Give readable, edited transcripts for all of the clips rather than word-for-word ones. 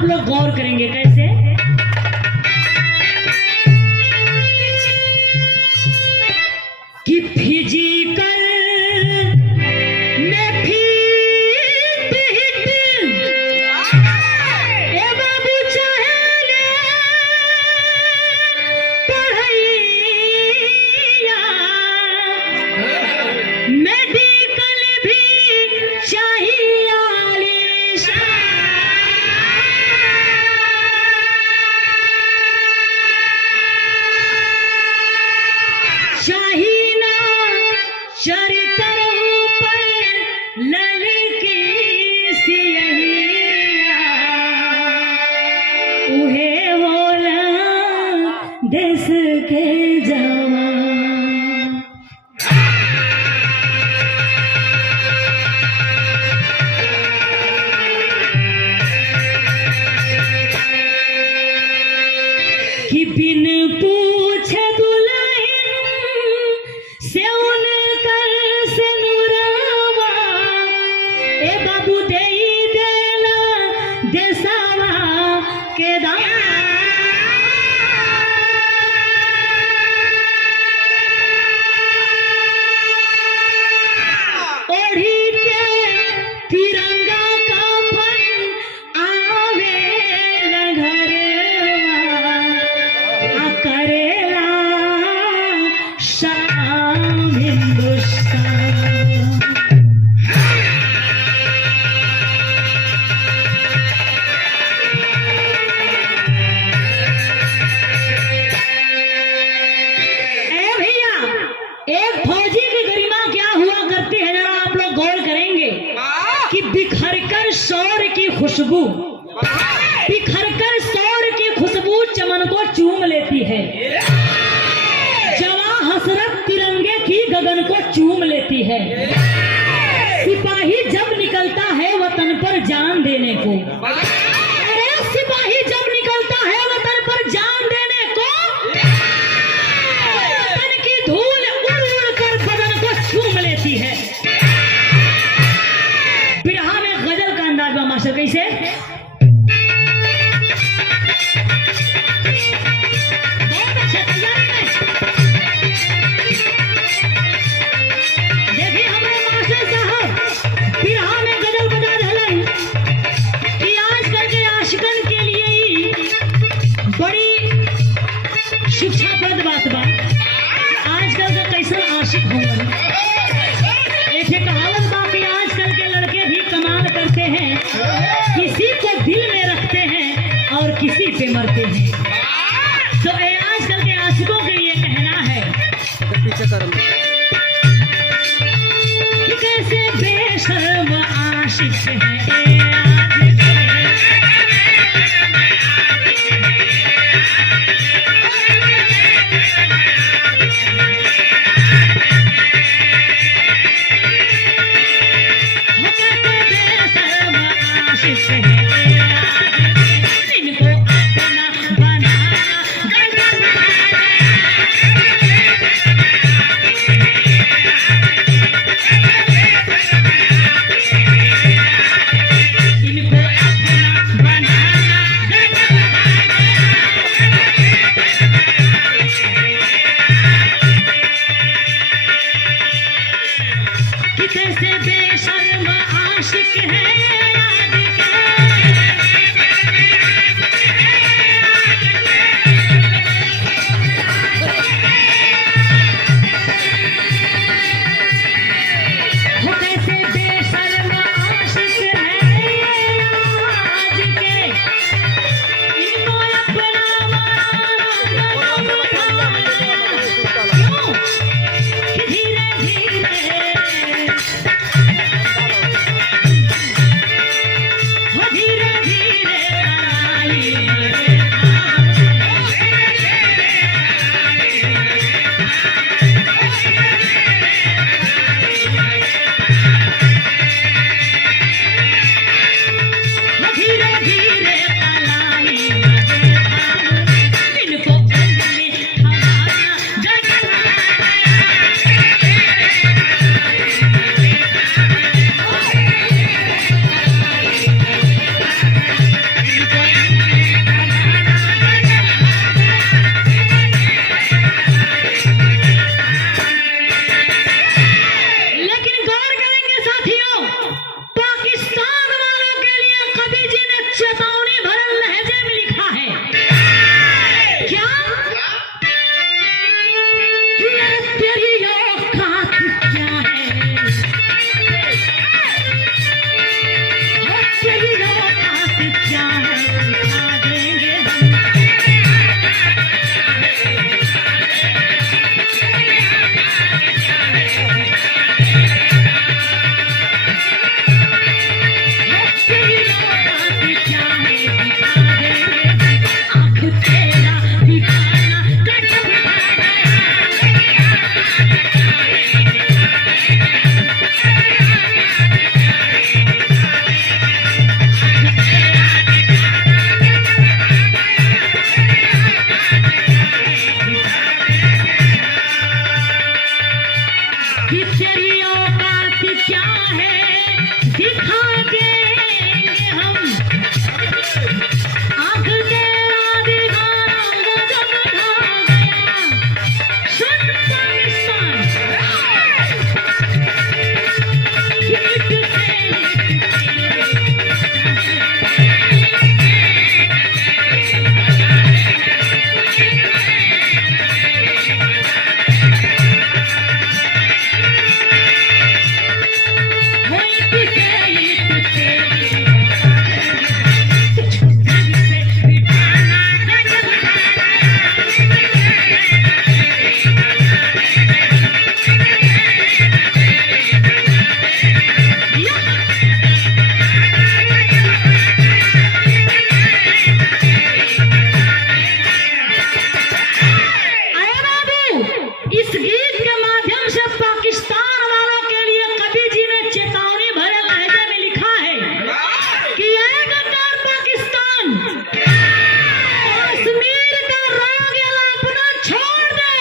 आप लोग गौर करेंगे कैसे। कि फिजिकल में फिट हिट ए बाबू चाहे पढ़ैया मेडिकल भी चाहिए शाहीना चरित्र ऊपर ललकी सियहिया उहे होला देश के जवान। कि बिन पूछे से उनकर से नुरावा ए बाबू दे देला देसावा के दान। ओढ़ी के तिरंगा का फन आवे घरवा आ करेला हिंदुस्तान। भैया एक फौजी की गरिमा क्या हुआ करती है जरा आप लोग गौर करेंगे कि बिखरकर शौर्य की खुशबू बिखरकर शौर्य की खुशबू चमन को चूम लेती है। जवां हसरत तिरंगे की गगन को चूम लेती है। सिपाही जब निकलता है वतन पर जान देने को अरे सिपाही जब निकलता है वतन पर जान देने को वतन की धूल उड़ उड़ कर बदन को चूम लेती है। बिरहा में गजल का अंदाज बा मास्टर कैसे। शिक्षाप्रद बात बा आजकल का कैसा आशिक होगा। एक कहावत बा कि आजकल के लड़के भी कमाल करते हैं, किसी को दिल में रखते हैं और किसी पे मरते हैं। तो आजकल के आशिकों के लिए कहना है कि कैसे बेशर्म आशिक है कैसे बेशर्म आशिक है क्या है दिखा देंगे हम, आंख तेरा दिखाऊंगा जब ढा गया। सुन पाकिस्तान, इस गीत के माध्यम से पाकिस्तान वालों के लिए कवि जी ने चेतावनी भरे लहजे में लिखा है कि ऐ गद्दार पाकिस्तान, कश्मीर का राग अपना छोड़ दे,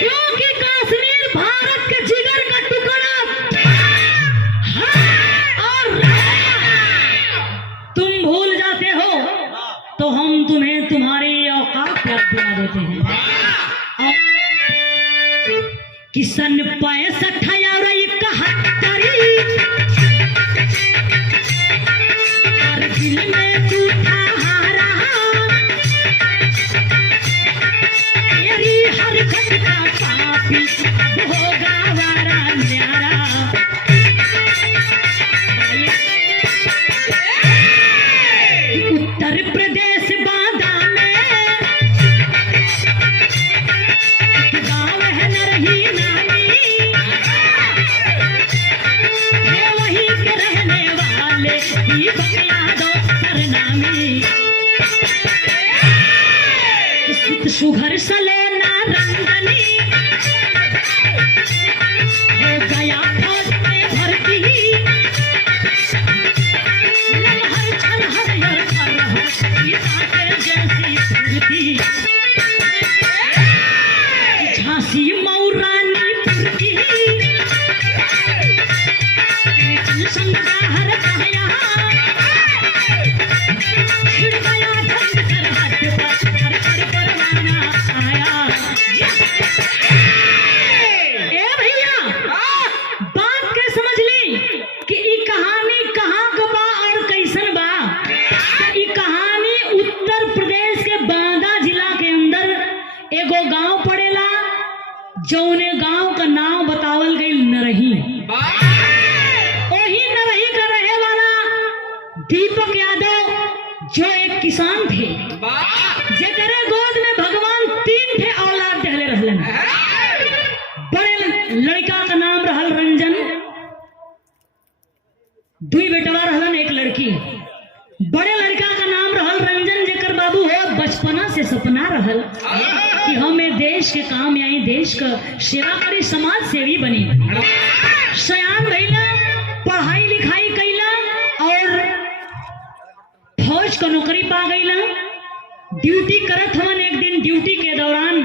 क्योंकि कश्मीर भारत के जिगर का टुकड़ा है और तुम भूल जाते हो तो हम तुम्हें तुम्हारी औकात बता देते हैं। कि सन 65 और 71 कारगिल में तू था हारा, तेरी हरकत का पापी होगा वारा न्यारा। उत्तर प्रदेश बांदा में गाँव है नरही नामी, ये वहीं के रहने वाले दीपक यादव सरनामी। सुघर सलेना रंगनी हो गया फौज में भर्ती, ललहर छलहर यर फरहर सीता के जैसी फुर्ती। झांसी मऊ रानीपुर की संगदाहर कहया, छिड़ गया जंग सरहद पर हर हर परवाना आया। ए भैया बात के समझ ली कि ई कहानी कहाँ का बा और कैसन बा। ई कहानी उत्तर प्रदेश के बांदा जिला के अंदर एगो गांव पड़ेला, जौने गांव का नाम बतावल गई नरही। वही नरही का रहे वाला दीपक यादव जो एक किसान थे, जेकरे गोद में भगवान 3 थे औलाद दहले रहलन। बड़े लड़का का नाम रहल रंजन, 2 बेटवा रहलन 1 लड़की। बड़े लड़का का नाम रहल रंजन, जेकर बाबू हो बचपना से सपना रहल कि हम देश के काम आई, देश का सेवा करी, समाज सेवी बनी। सयान भइला, पढ़ाई लिखाई कैला और फौज का नौकरी पा गईला। ड्यूटी करत हवन। एक दिन ड्यूटी के दौरान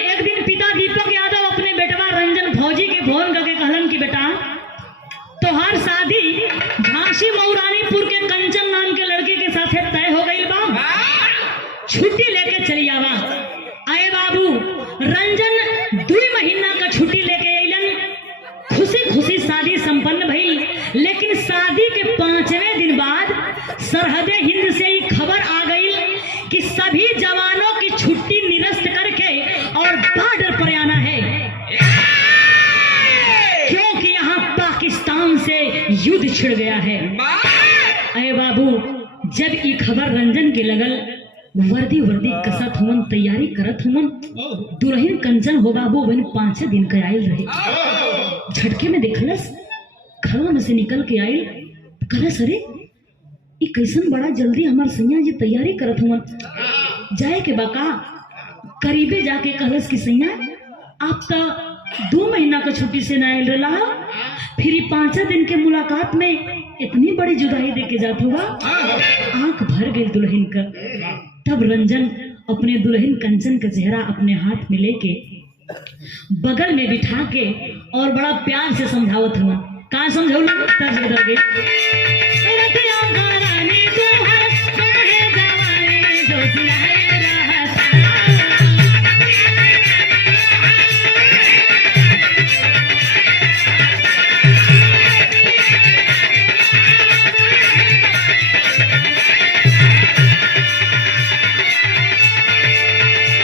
एक दिन पिता दीपक यादव अपने बेटवा रंजन फौजी के फोन करके कहलन कि बेटा तोहार शादी झांसी मऊ रानीपुर के कंचन नाम के लड़के के साथ तय हो गई बा, छुट्टी लेके चली आवा। आए बाबू रंजन 2 महीना का छुट्टी लेके अइलन। खुशी खुशी शादी संपन्न भइल, लेकिन शादी के 5वें दिन बाद सरहदे हिंद से ही खबर आ गई कि सभी जवानों की छुट्टी निरस्त करके और बॉर्डर पर आना है, क्योंकि यहाँ पाकिस्तान से युद्ध छिड़ गया है। अरे बाबू जब ये खबर रंजन के लगल, वर्दी कसत हुमन, तैयारी करत हुमन। दुल्हन कंचन हो बाबू बहन 5 दिन के आयल रहे। झटके में देखलस, घरवा में से निकल के आयल, कहलस अरे ये कैसन बड़ा जल्दी हमार सैया जी तैयारी करत हुमन, जाए के बाका। करीबे जाके कहलस कि सैया आप तो 2 महीना का छुट्टी से न आयल रहा, फिर 5 दिन के मुलाकात में इतनी बड़ी जुदाई दे के जात हुआ। आंख भर गई दुल्हन का। तब रंजन अपने दुल्हन कंचन का चेहरा अपने हाथ में लेके बगल में बिठा के और बड़ा प्यार से समझावत हुआ। का समझौला तर्ज बदल गई। रतिया का रानी तू हर काहे जवानी जो सिलाए रहता।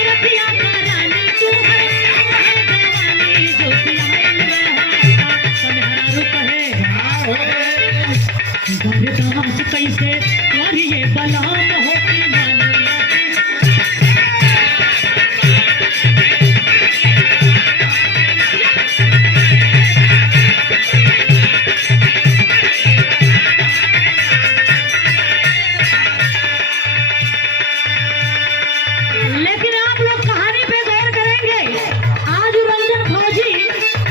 रतिया का रानी तू हर काहे जवानी जो सिलाए रहता। तुम्हारा रूप है बरदास कैसे करिए बलाम होती मानला। लेकिन आप लोग कहानी पे गौर करेंगे। आज रंजन फौजी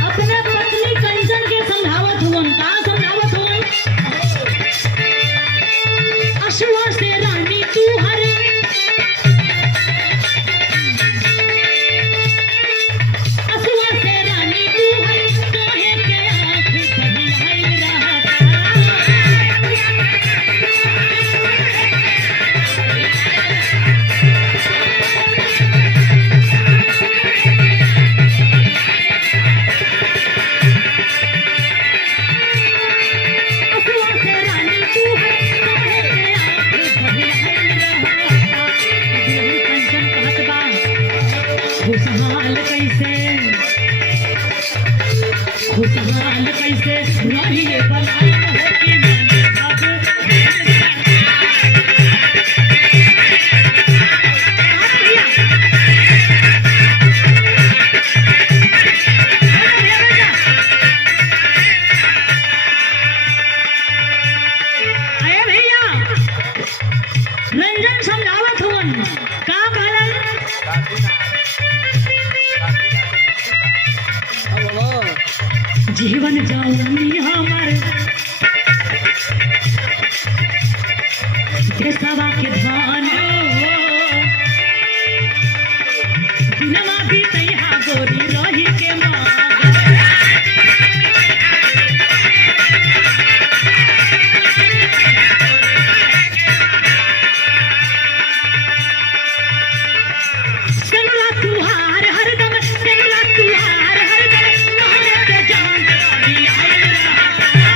अपने पत्नी कंचन के समझावत हुवन। का समझावत हुवन। अशुआ से रानी तू हर अशुआ से रानी तू हर काहे के आँख बदलाई रहता। अशुआ से रानी तू हर काहे के आँख बदलाई रहता। अभी कंचन कहत बा खुशहाल कैसे रहिए बलाम होती मानला। अरे भैया रंजन समझावत हुवन। का कहलन। जीवन जाऊनी हमर देशवा के धान दिनवा भी तैहा गोरी रही के मांग। सेनुरा तुहार हरदम सेनुरा तुहार हरदम कहले के जान दियाए रहता।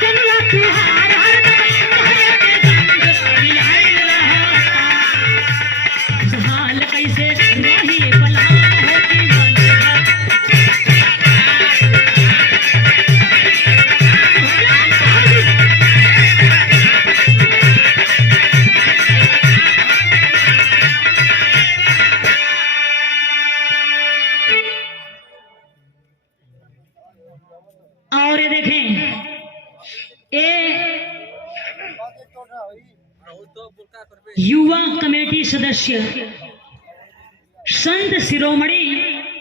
सेनुरा तुहार हरदम कहले के जान दियाए रहता। खुशहाल कैसे रहिए बलाम होती मानला। और ये देखें ये युवा कमेटी सदस्य संत शिरोमणि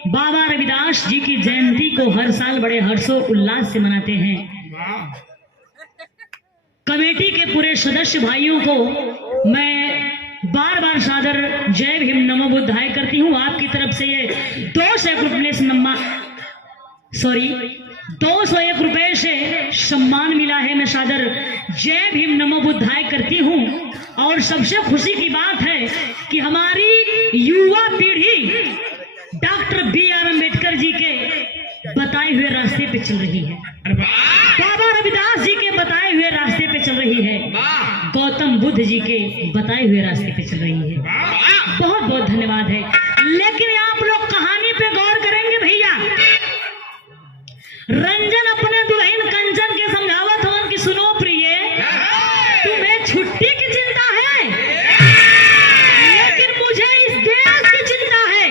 बाबा रविदास जी की जयंती को हर साल बड़े हर्षोल्लास से मनाते हैं। कमेटी के पूरे सदस्य भाइयों को मैं बार बार सादर जय भीम नमो बुद्धाय करती हूँ। आपकी तरफ से ये 201 रुपए से सम्मान मिला है। मैं सादर जय भीम नमो बुद्धाय करती हूँ। और सबसे खुशी की बात है कि हमारी युवा पीढ़ी डॉक्टर B.R. अम्बेडकर जी के बताए हुए रास्ते पे चल रही है। बाबा रविदास जी के बताए हुए रास्ते पे चल रही है। गौतम बुद्ध जी के बताए हुए रास्ते पे चल रही है। बहुत बहुत धन्यवाद है। लेकिन आप लोग कहानी पे गौर करेंगे भैया। रंजन अपने दुल्हन कंचन के समझावत हो कि सुनो प्रिय, तुम्हें छुट्टी की चिंता है, लेकिन मुझे इस देश की चिंता है।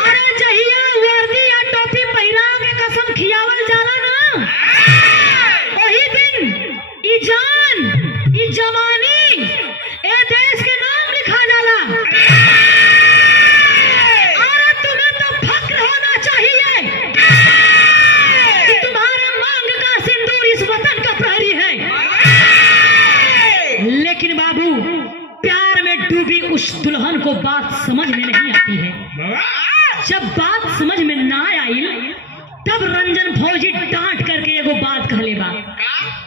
अरे जहिया वर्दी या टोपी पहिरा के कसम खियावल जाला ना, वही दिन ई जान ई जवानी ए देश के नाम लिखा जाला। उस दुल्हन को बात समझ में नहीं आती है। जब बात समझ में ना आई तब रंजन फौजी डांट करके एगो बात कहले बा,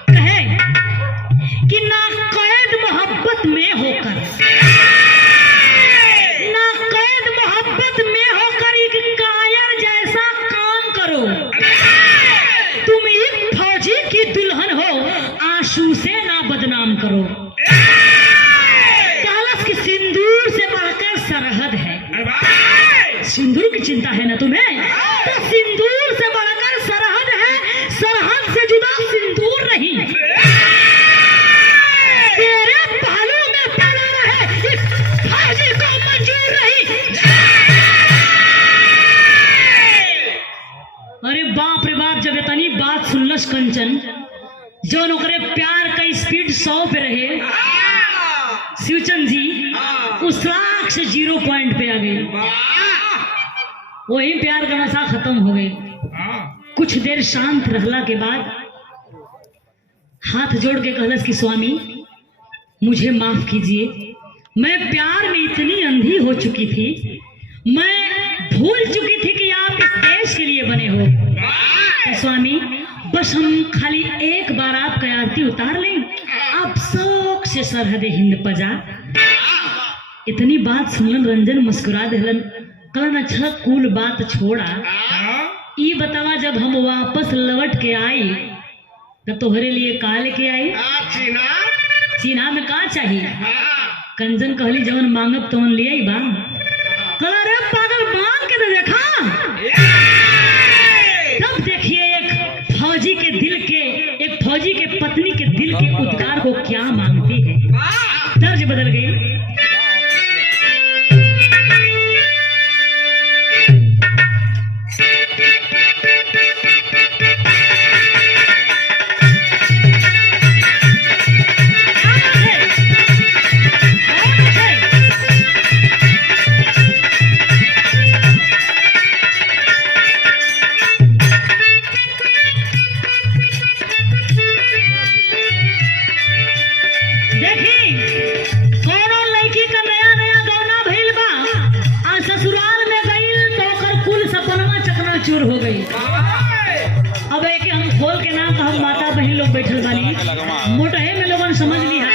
कहे कि ना कैद मोहब्बत में होकर, ना कैद मोहब्बत में होकर एक कायर जैसा काम करो। तुम एक फौजी की दुल्हन हो, आंसू से ना बदनाम करो। कहलस कि सिंदूर से बढ़कर सरहद है। सिंदूर की चिंता है ना तुम्हें, तो सिंदूर से बढ़कर सरहद है, सरहद से जुदा सिंदूर नहीं। तेरे पहलू में पड़ा रहे इस फौजी को मंजूर नहीं। अरे बाप रे बाप, जब इतनी बात सुनलस कंचन, जो ओकरे प्यार का स्पीड 100 पे रहे, शिवचंद जी उस लाख से 0 पॉइंट पे आ गए। वही प्यार का नशा खत्म हो गई। कुछ देर शांत रहला के बाद हाथ जोड़ के कहलस कि स्वामी मुझे माफ कीजिए, मैं प्यार में इतनी अंधी हो चुकी थी, मैं भूल चुकी थी कि आप इस देश के लिए बने हो। तो स्वामी बस हम खाली एक बार आपका आरती उतार लें, आप शौक से सरहदे हिंद पजा। इतनी बात सुनलन रंजन मुस्कुरा दिलन, कहलन अच्छा कूल बात छोड़ा, ई बतावा जब हम वापस लौट के आई तो तोहरे लिए का लेके आई? चीना में का चाहिए? कंचन कहली जवन मांगब तवन ले आई बा। कहला रे पागल, मांग के तो देखा। तब देखिए एक फौजी के दिल के, एक फौजी के पत्नी के दिल के उद्गार को क्या मांगती है। तर्ज बदल गई। चूर हो गई। अब एक हम खोल के ना हम माता बहन लोग बैठल बानी, मोटहे में लोगन समझ ली है।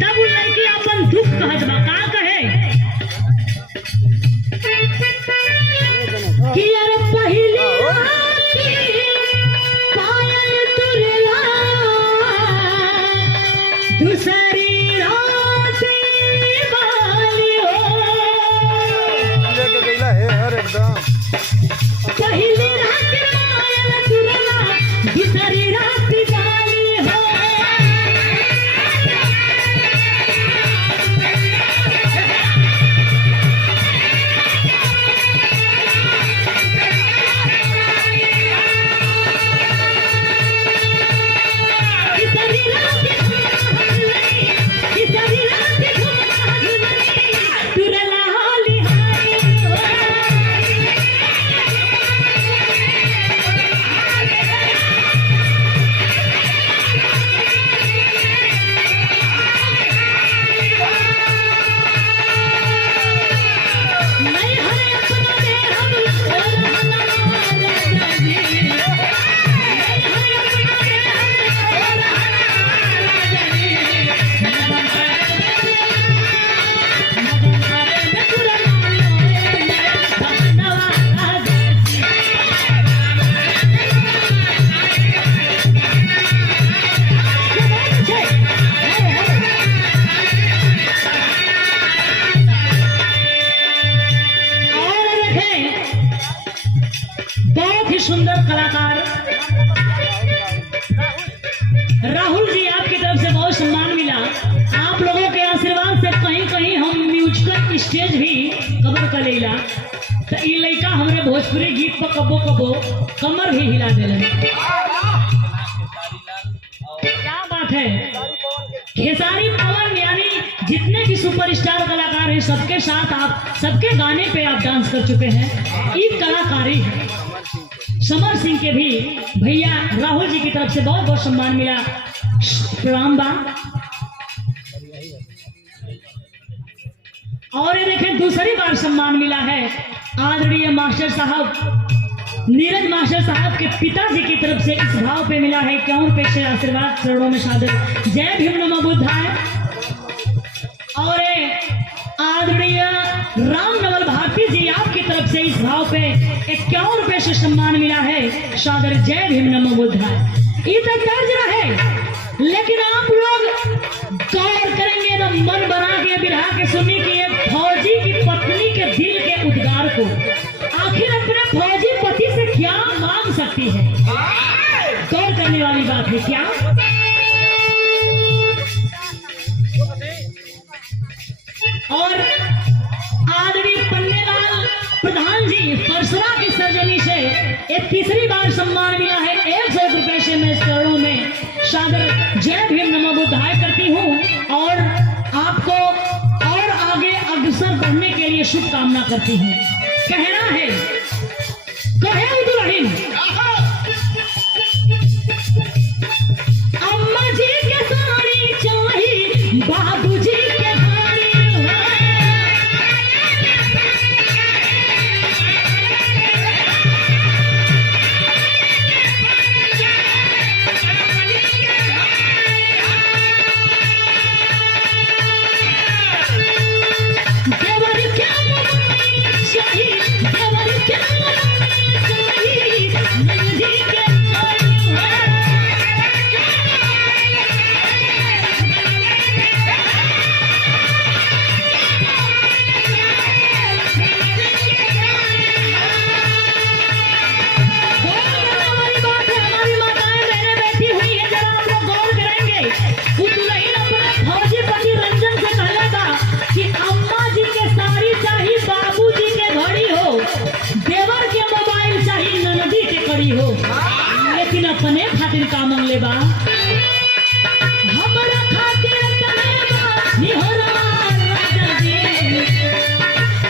तब उन लड़की अपन दुख कहत बा, का कहे कि यार पहली पायल तुरला दूसरी रात वाली हो, लेके गईला है हर एकदम पहली रात पायल तुरला दूसरी रात वाली हो। बहुत ही सुंदर कलाकार राहुल जी, आपकी तरफ से बहुत सम्मान मिला। आप लोगों के आशीर्वाद से कहीं कहीं हम म्यूजिकल स्टेज भी कवर कर लेला। तो ये लड़का हमारे भोजपुरी गीत पर कबो कबो कमर भी हिला दिले। क्या बात है। खेसारी पवन यानी जितने भी सुपरस्टार कलाकार हैं सबके साथ आप, सबके गाने पे आप डांस कर चुके हैं। ये कलाकारी है। समर सिंह के भी भैया राहुल जी की तरफ से बहुत बहुत सम्मान मिला। प्रणाम बा। और ये देखें दूसरी बार सम्मान मिला है आदरणीय मास्टर साहब नीरज मास्टर साहब के पिताजी की तरफ से इस भाव पे मिला है 51 रुपए से आशीर्वाद चरणों में सादर जय भीम नमो बुद्धाय। और आदरणीय राम नवल भारती जी आपकी तरफ से इस भाव पे 51 रुपए से सम्मान मिला है सादर जय भीम नमो बुद्धाय। ये तो दर्ज रहे लेकिन आप लोग गौर करेंगे तो मन बना के बिरहा के सुनी कि एक फौजी की पत्नी के दिल के उद्गार को आखिर अपने फौजी पति से क्या मांग सकती है। गौर करने वाली बात है क्या। और आदरणीय पन्नेलाल प्रधान जी परसरा की सर्जनी से एक तीसरी बार सम्मान मिला है 100 रुपए से मैं चरणों में सादर जय भीम नमो बुद्धाय करती हूँ और आपको और आगे अग्रसर बढ़ने के लिए शुभकामना करती हूँ। कहना है कहे दुल्हन अम्मा जी के साड़ी चाहिए बाबू जी के हो लेकिन अपने खातिर का मंगले बा हमरा खातिर करेबा निहोरा राजा जी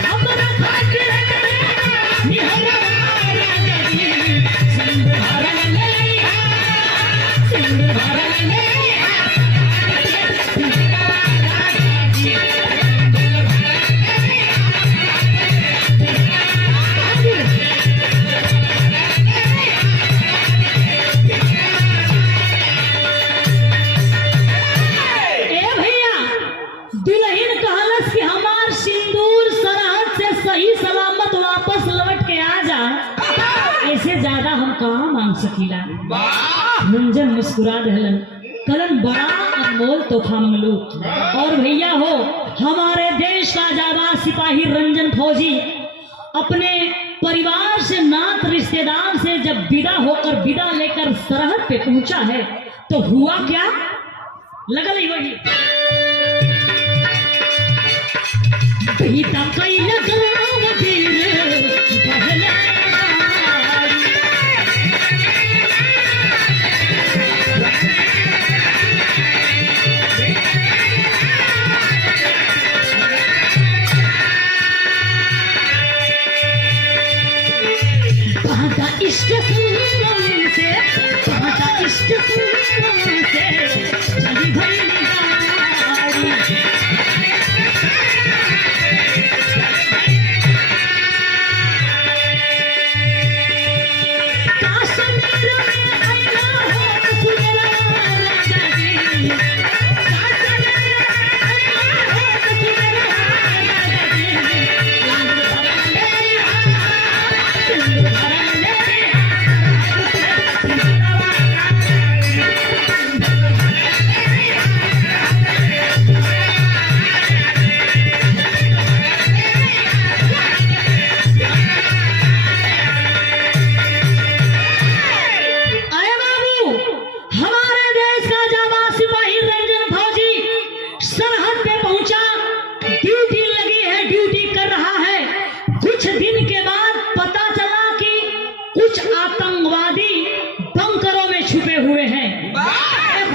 हमरा खातिर करेबा निहोरा राजा जी सिंध भरल ले सिंध भरल ले ज्यादा हम कहाँ मांग सकीला। रंजन मुस्कुरा दहलन कलन बड़ा अनमोल तोहफा मंगलू। और भैया हो हमारे देश का जाबाज सिपाही रंजन फौजी अपने परिवार से नात रिश्तेदार से जब विदा होकर विदा लेकर सरहद पे पहुंचा है तो हुआ क्या लगल ही वही इष्ट से चली भई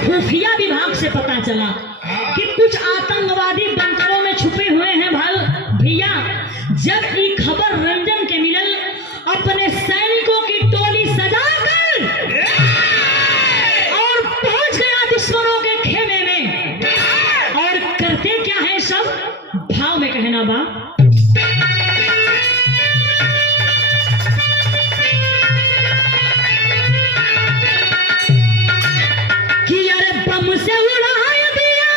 खुफिया विभाग से पता चला कि कुछ आतंकवादी बंकरों में छुपे हुए हैं। भैया जब ये खबर रंजन के मिलल अपने सैनिकों की टोली सजाकर और पहुंच गया दुश्मनों के खेमे में। और करते क्या है सब भाव में कहना बा कि अरे बम से उड़ाया दिया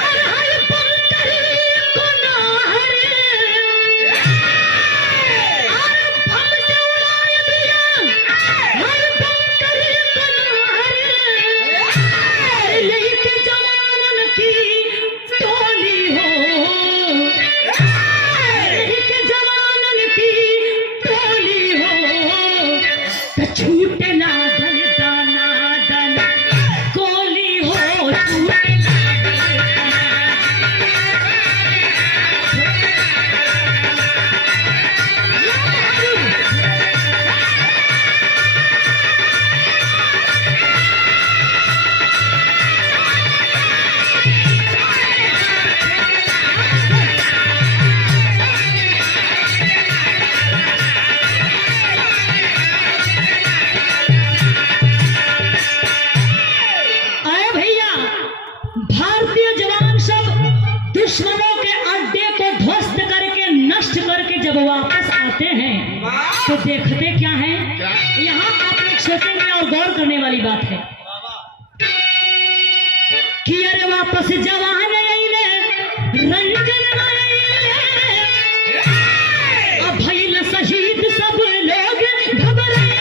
और हर बंकरी को नाहरे, और बम से उड़ाया दिया हर बंकरी को नाहरे, लेके जवानन की टोली हो, लेके जवानन की टोली हो, तो छूटे लागल दाना दाना गोली हो, छूटे आए भैया। भारतीय जवान सब दुश्मनों के अड्डे को ध्वस्त करके नष्ट करके जब वापस आते हैं तो देखते क्या है, यहाँ आप लोग सोचेंगे और गौर करने वाली बात है कि अरे वापस जवान आइले, रंजन आइले, अब भइल शहीद सब लोग घबराए,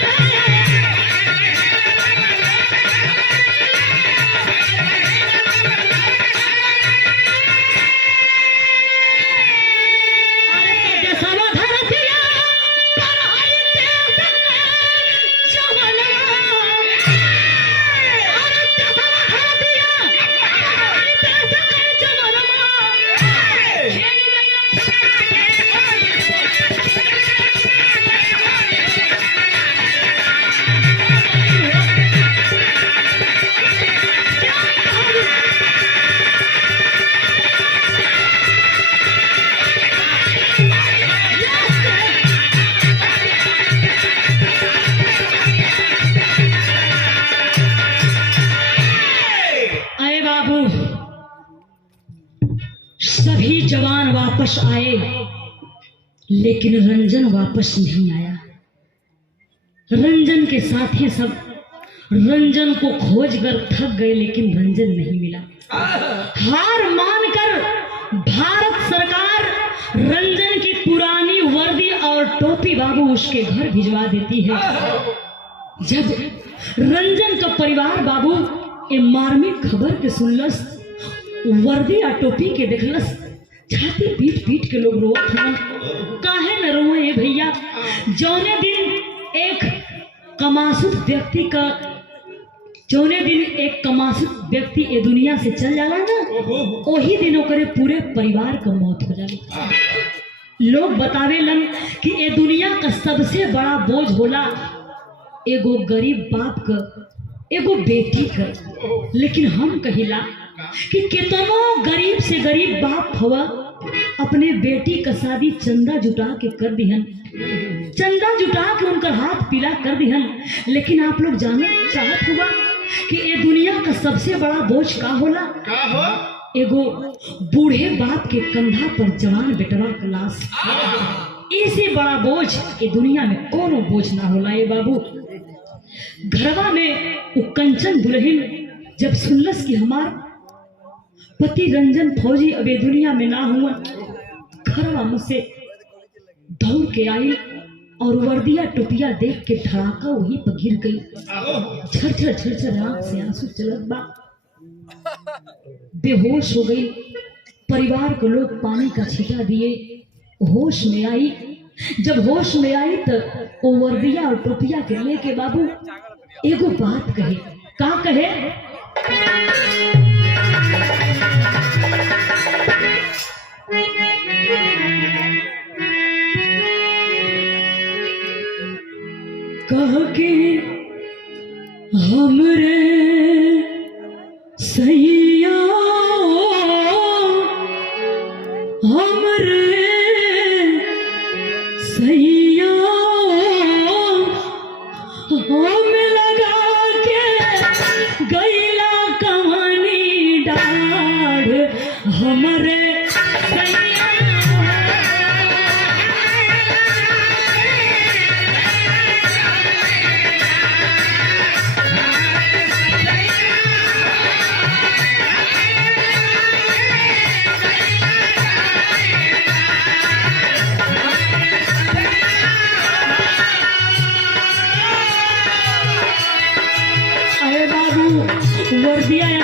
सभी जवान वापस आए लेकिन रंजन वापस नहीं आया। रंजन के साथी सब रंजन को खोज कर थक गए लेकिन रंजन नहीं मिला। हार मानकर भारत सरकार रंजन की पुरानी वर्दी और टोपी बाबू उसके घर भिजवा देती है। जब रंजन का परिवार बाबू ये मार्मिक खबर के सुनलस, वर्दी और टोपी के देखलस, छाती पीट पीट के लोग रोत हैं। काहे न रोए भैया, जौने दिन एक कमासुत व्यक्ति ये दुनिया से चल जाला ना, वही दिन ओकरे पूरे परिवार का मौत हो जाला। लोग बतावेलन कि ये दुनिया का सबसे बड़ा बोझ होला एगो गरीब बाप का, एगो बेटी का। लेकिन हम कहिला कि कितनो गरीब से गरीब बाप हवा अपने बेटी का शादी चंदा जुटा के कर दिहन, चंदा जुटा के उनका हाथ पीला कर दिहन। लेकिन आप लोग जानना चाहत हुआ कि ये दुनिया का सबसे बड़ा बोझ का होला? एगो बूढ़े बाप के कंधा पर जवान बेटवा का लाश। इससे बड़ा बोझ ये दुनिया में कोनो बोझ ना होला। ये बाबू घरवा में वो कंचन दुल्हन जब सुनलस कि हमार पति रंजन फौजी अब ये दुनिया में ना हुआ, घरवा मुझसे दौड़ के आई और वर्दिया टोपिया देख के धड़ाका वहीं पर गिर गई। झरझर झरझर आंख से आंसू चलत बा, बेहोश हो गई। परिवार को लोग पानी का छींटा दिए, होश में आई। जब होश में आई तो वो वर्दिया और टोपिया के लेके बाबू एगो बात कहे। का कहे? कह के हमरे सैया हमरे सैया हम लगा के गैला कहानी डाढ़ हमरे सैया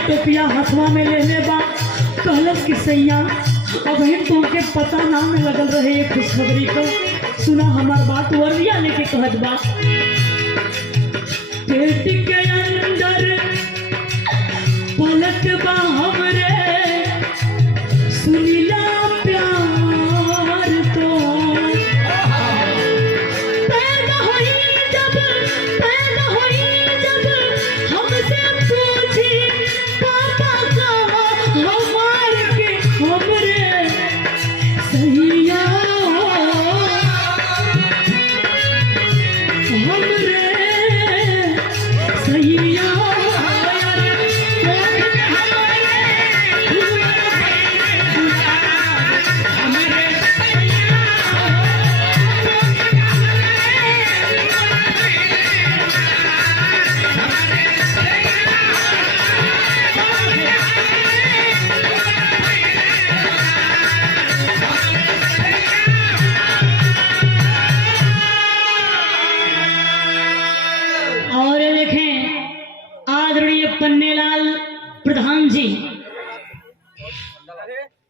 टोपिया हथवा में ले ले बा कहलस कि सैया अब हम तुमके पता ना में लगल रहे ये खुशखबरी को सुना हमार बात वरिया लेके कहत बा पेट के अंदर पलक बा हमरे सुनीला प्यार तो पैदा हुई जब हमसे पूछी पापा का हमार के हमरे सैया हमरे सैया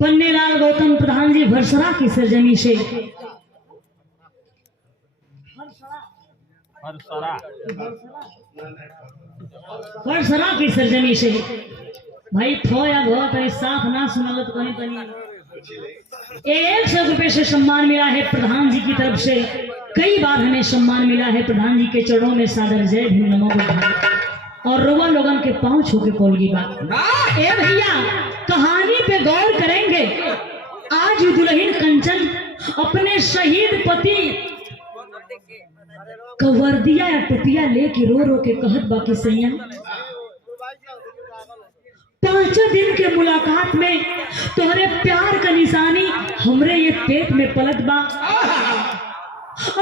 पन्नेलाल गौतम प्रधान जी भरसरा की सरजमी से भरसरा की सरजमी से भाई थो या बहुत है साफ ना सुना तो कहीं कहीं 100 रुपए से सम्मान मिला है प्रधान जी की तरफ से। कई बार हमें सम्मान मिला है प्रधान जी के चरणों में सादर जय भीम नमो बुद्धाय और रोवा लोगन के पांव छू के बोल की बात। ए भैया कहानी पे गौर करेंगे। आज दुल्हन कंचन अपने शहीद पति कवर्दिया या टुपिया लेके रो रो के कहत बाकी सैया 5 दिन के मुलाकात में तोहरे प्यार का निशानी हमरे ये पेट में पलट बा।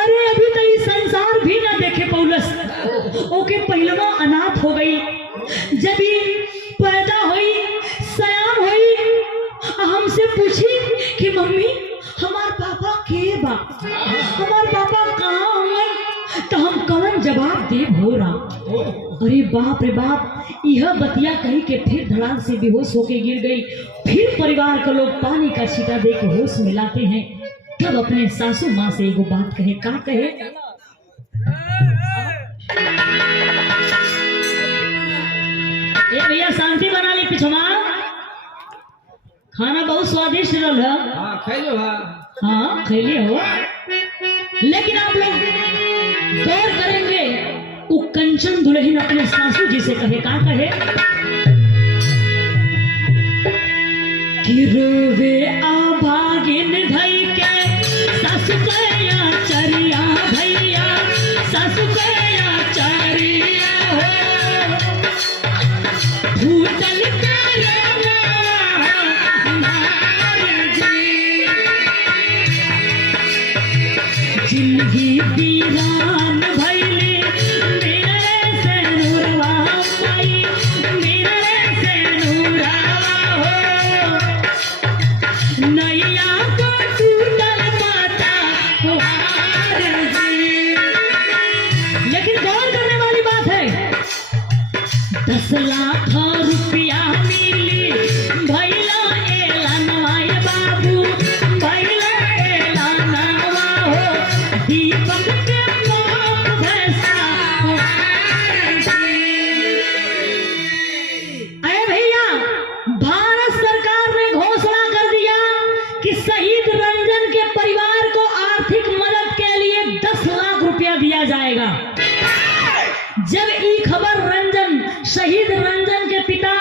अरे अभी तो ये संसार भी ना देखे पौलस ओके पहलवा अनाथ हो गई। जब ये पैदा हुई सयान हुई हमसे पूछी कि मम्मी हमार पापा के बा हमार पापा कहाँ होंगे तो हम कौन जवाब दे हो रहा। अरे बाप रे बाप यह बतिया कही के फिर धड़ाम से बेहोश होके गिर गई। फिर परिवार के लोग पानी का छींटा दे के होश में लाते हैं। तब अपने सासू माँ से एगो बात कहे का कहे ए भैया शांति बना ली पिछवा खाना बहुत स्वादिष्ट रहा है। हाँ खैले हो लेकिन आप लोग गौर करेंगे वो कंचन दुल्हन अपने सासू जी से कहे का कहे कि रोवे आभागिन धई के सासु कया चरिया भैया सासु कया चरिया हो फूटल जिंदगी दीवान भैली मेरे से नूरवा पाई मेरे से नूरवा हो नैया को टूटल पाता हार जी। लेकिन गौर करने वाली बात है 10 लाख रुपया मिली भैला एला नवाय बाबू भैला एला नवा हो दीपक के बाप भैसा अरे भैया भारत सरकार ने घोषणा कर दिया कि शहीद रंजन के परिवार को आर्थिक मदद के लिए 10 लाख रुपया दिया जाएगा। जब ये खबर रंजन शहीद रंजन के पिता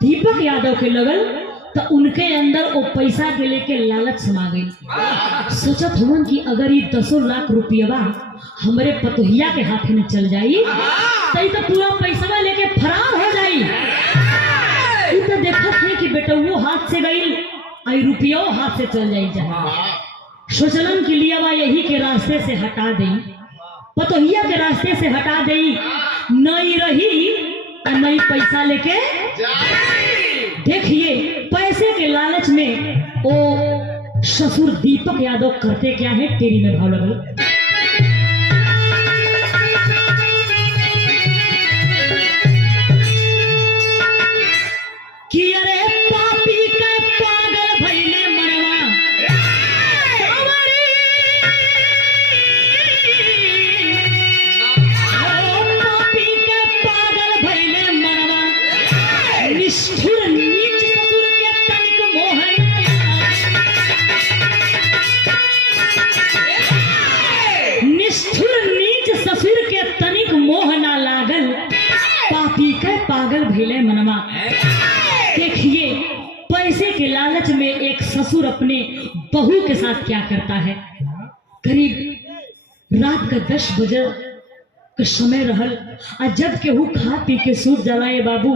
दीपक यादव के लगल तो उनके अंदर वो पैसा के लेके लालच समा गई। सोचत हुन कि अगर ये 10 लाख रुपया हमारे पतोहिया के हाथ में चल जाई तो पूरा पैसा लेके फरार हो जाई। तो देखत है कि बेटा वो हाथ से गई आई रुपया हाथ से चल जाए। सोचलन के लिए वह यही के रास्ते से हटा दे पतोहिया के रास्ते से हटा दे नहीं रही और नहीं पैसा लेके देखिए पैसे के लालच में वो ससुर दीपक यादव करते क्या है तेरी में भाव लगल अपने बहू के साथ क्या करता है। करीब रात का 10 बजे का समय रहल, और जब केहू खा पी के सूत जाला ये बाबू,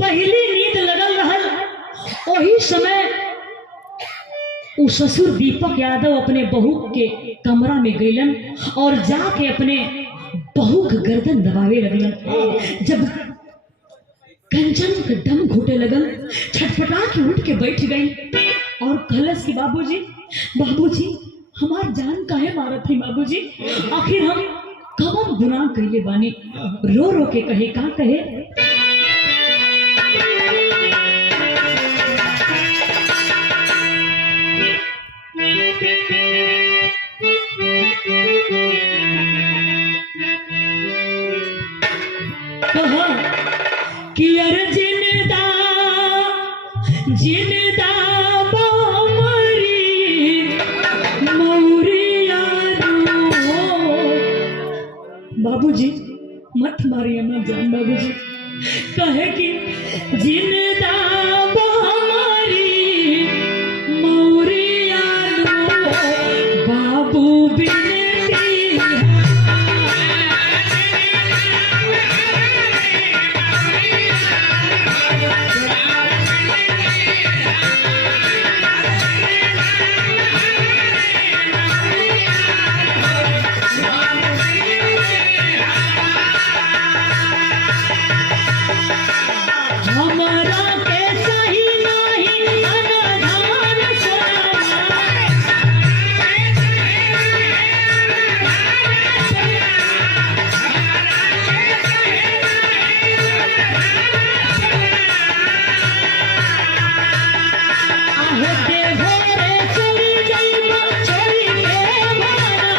पहली नींद लगल रहल, वही समय उ ससुर दीपक यादव अपने बहू के कमरा में गईलन और जाके अपने बहू के गर्दन दबावे लगलन। जब कंचन का दम घुटे लगल, छटपटा के उठ के बैठ गई और कहलस कि बाबूजी बाबूजी हमार जान काहे मारत थी बाबूजी, आखिर हम कौन गुनाह कइले बानी। रो रो के कहे, का कहे, कहा कि अरे जिंदा जिंदा बामरी मौरिया बाबूजी मत मारिए मत जान बाबूजी, कहे कि जिंदा बामरी मौरिया बाबू बिनती हमारा कैसा ही नहीं अनाधार सोना। आहते भोरे चली जाइबा छोड़ी के मारा।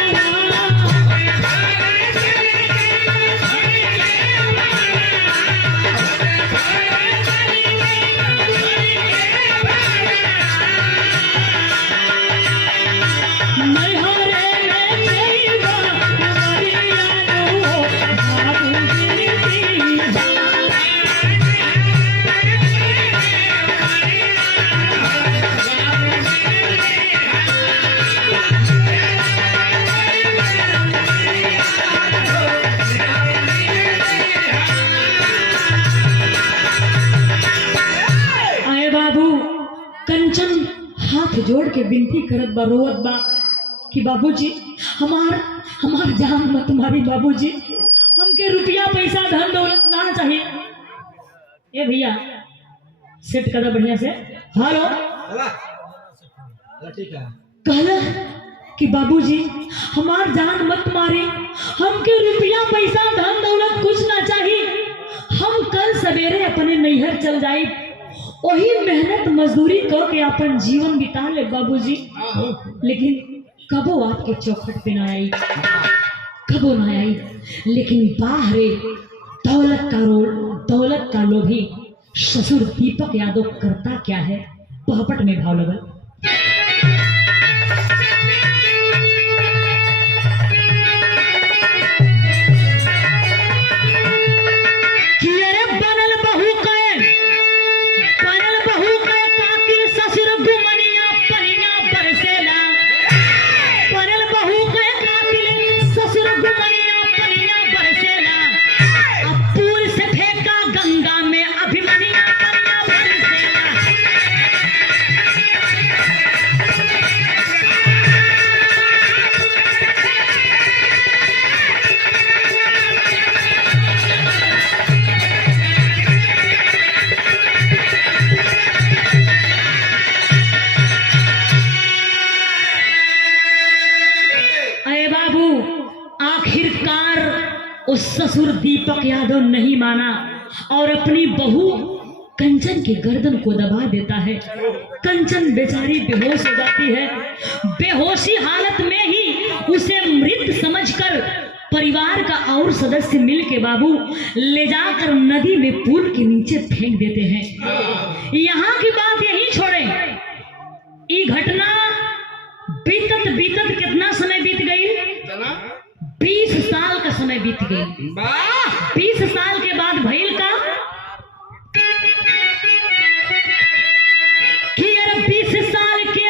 आए बाबू, कंचन हाथ जोड़ के विनती करत बा, रोवत बा कि बाबूजी हमार जान मत मारी बाबूजी, हमके रुपया पैसा धन दौलत ना चाहिए। ए भैया सेट कर बढ़िया से। हेलो कहला कि बाबूजी हमार जान मत मारी, हमके रुपया पैसा धन दौलत कुछ ना चाहिए, हम कल सवेरे अपने नैहर चल जाए, वही मेहनत मजदूरी करके अपन जीवन बिता ले बाबूजी। लेकिन कबो आपके चौखट पे ना आई, कबो ना आई। लेकिन बाहरे दौलत का लोभी ससुर दीपक यादव करता क्या है, पहपट में भाव लगल। उस ससुर दीपक यादव नहीं माना और अपनी बहू कंचन की गर्दन को दबा देता है। कंचन बेचारी बेहोश हो जाती है। बेहोशी हालत में ही उसे मृत समझकर परिवार का और सदस्य मिल के बाबू ले जाकर नदी में पुल के नीचे फेंक देते हैं। यहाँ की बात यही छोड़े, ये घटना बीतत बीतत कितना समय बीत गई? 20 साल का समय बीत गई। 20 साल के बाद भइल का कि 20 साल के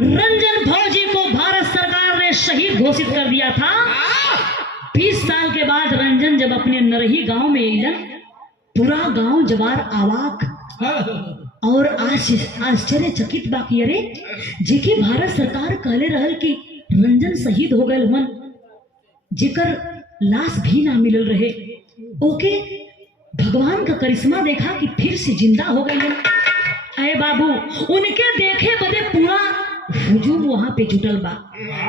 रंजन फौजी को भारत सरकार ने शहीद घोषित कर दिया था। 20 साल के बाद रंजन जब अपने नरही गांव में अलन, पूरा गांव जवार आवाक और आश्चर्यचकित बाकी अरे जेके भारत सरकार कहले रहल कि रंजन शहीद हो गए मन, जेकर लाश भी ना मिलल रहे, ओके भगवान का करिश्मा देखा कि फिर से जिंदा हो गए। अरे बाबू, उनके देखे बदे पूरा हुजूम वहां पे जुटल बा,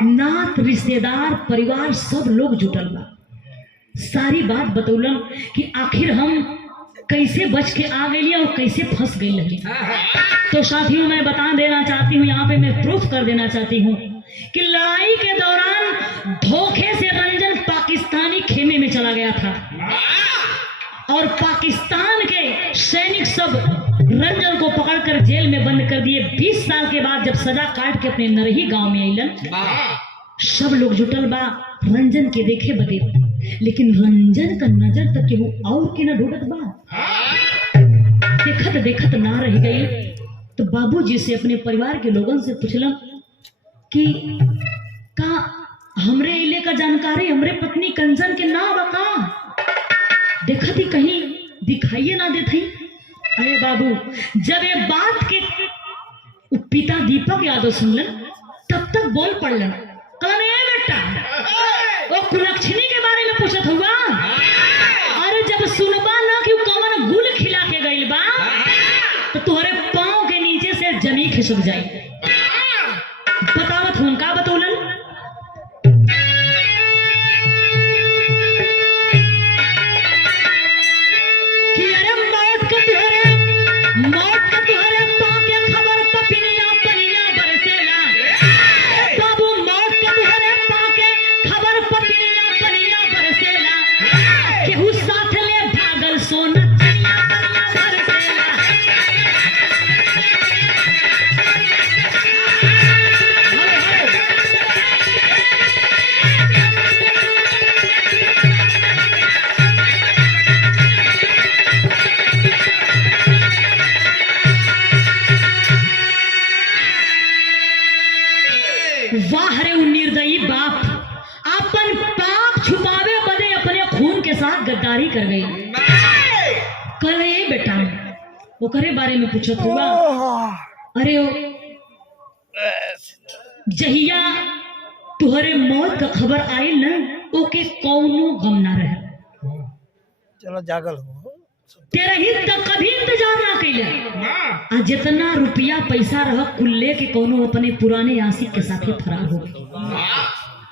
नात रिश्तेदार परिवार सब लोग जुटल बा। सारी बात बतौलन कि आखिर हम कैसे बच के आ गई और कैसे फंस गई लगी। तो साथियों, मैं बता देना चाहती हूँ, यहाँ पे मैं प्रूफ कर देना चाहती हूँ कि लड़ाई के दौरान धोखे से रंजन पाकिस्तानी खेमे में चला गया था और पाकिस्तान के सैनिक सब रंजन को पकड़कर जेल में बंद कर दिए। 20 साल के बाद जब सजा काट के अपने नरही गांव में अलन, सब लोग जुटल बा रंजन के देखे बदे, लेकिन रंजन का नजर तक केहू और के न ढूंढत बा। देखत देखत ना रह गई तो बाबूजी से अपने परिवार के लोगन से पूछलन कि का हमरे इले का जानकारी हमरे पत्नी कंचन के ना बता, देखती कहीं दिखाइए ना देती। अरे बाबू, जब ये बात के पिता दीपक यादव सुनलन तब तक बोल पड़लन, कहलन ए बेटा, वो कुलक्षणी के बारे में पूछत हुआ। अरे जब सुनबा ना कि कौन गुल खिला के गइल बा तो तुम्हारे पांव के नीचे से जमी खिसक जाई। बतावत हूं का बतौलन कि अरे मौत का तुहरे पांव के खबर पपिनिया पनिया बरसेला। बाबू, मौत का तुहरे पांव के खबर पपिनिया पनिया बरसेला, केहू साथ ले भागल सोना चिड़िया पनिया बरसेला। वाह रे निर्दयी बाप, अपन पाप छुपावे बदे अपने खून के साथ गद्दारी कर गई। कल ये बेटा वो करे बारे में पूछत हुआ। अरे जहिया तुहरे मौत का खबर आई न, ओके कौनो गम ना रहे, चलो जागल हो, तेरा ही तक कभी इंतजार ना कैले। आ जितना रुपया पैसा रह कुल लेके कौनो अपने पुराने आशिक के साथ फरार हो गए।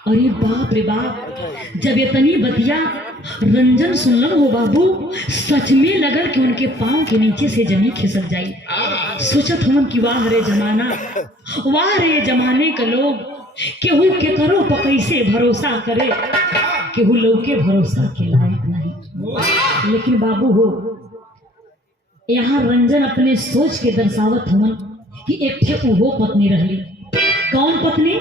अरे बाप रे बाप, जब इतनी बतिया रंजन सुनलन हो बाबू, सच में लगल कि उनके पांव के नीचे से जमी खिसक जाई। सोचत हम कि वाह रे जमाना, वाह रे जमाने के लोग, केहू के करो कैसे भरोसा करे, केहू लोग के भरोसा के लायक नहीं। लेकिन बाबू हो, यहाँ रंजन अपने सोच के दर्शावत हवन कि एक ठे उहो पत्नी रहली। कौन पत्नी?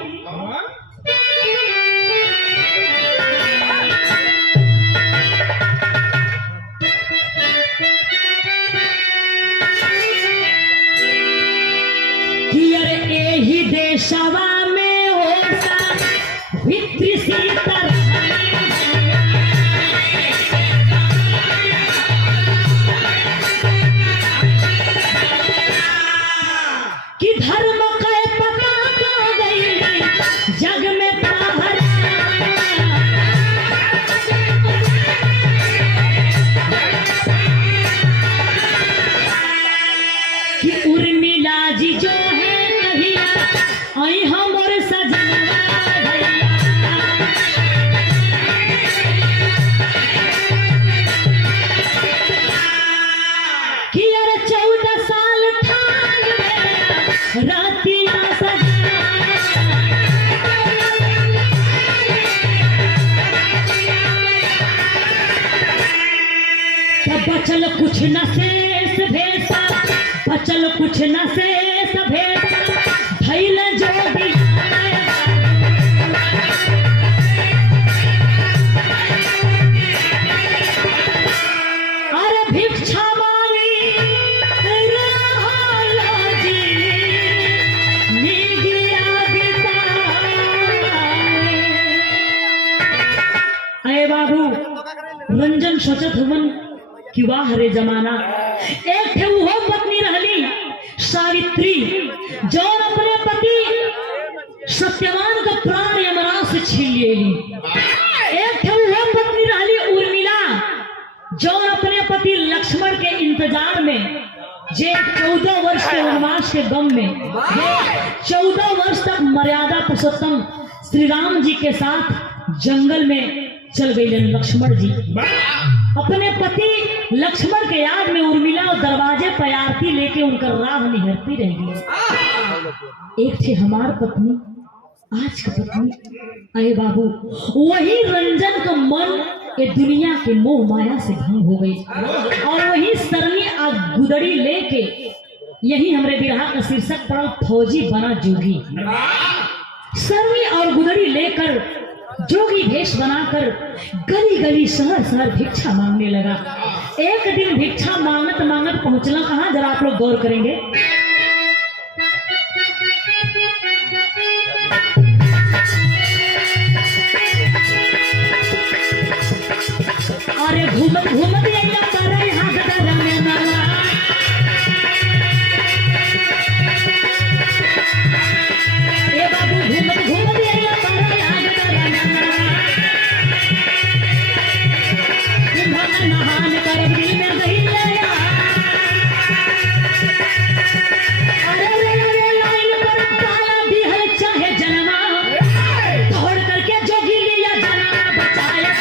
कि अरे एही देशवा में होता वित्री सीता कि धर्म के पता हो गई जग में बाहर, कि उर्मिला जी जो है कहिया आई हमर सजनवा भैया, कि अरे 14 साल थान में रातिया सजना, तब बचल कुछ न शेष भेसा, बचल कुछ न शेष भेसा, धैल जोगी अरे भिक्षा मांगी रहल जी, निगिया लक्षमण सोचत हुवन कि वाह रे जमाना, एक थे वो पत्नी रहली सावित्री, जो अपने पति सत्यवान का प्राण यमराज से छीन लेली। एक थे वो पत्नी रहली उर्मिला, जो अपने पति लक्ष्मण के इंतजार में जे 14 वर्ष के वनवास के गम में 14 वर्ष तक मर्यादा पुरुषोत्तम श्री राम जी के साथ जंगल में चल गए लक्ष्मण जी। अपने पति लक्ष्मण के याद में उर्मिला और दरवाजे पर आरती लेके उनका राह निहरती रह गई। एक थे हमार पत्नी, आज की पत्नी, अरे बाबू वही रंजन का मन ये दुनिया के मोह माया से भंग हो गई, और वही सरनी आग गुदड़ी लेके यही हमरे बिरहा का शीर्षक पड़ा फौजी बना जोगी। सरनी और गुदड़ी लेकर जोगी भेष बनाकर गली गली शहर शहर भिक्षा मांगने लगा। एक दिन भिक्षा मांगत मांगत पहुंचला कहां, जरा आप लोग गौर करेंगे। अरे घूमत घूमत आइया तारे हाथ धरा में नाला, ए बाबू घूमत घूमत आइया तारे हाथ धरा में नाला, तुम्हारा नहान कर दिल में गई लया। अरे रे लाइन पर काला भी है चाहे जनमा, दौड़ करके जोगी लिया जना बचाया।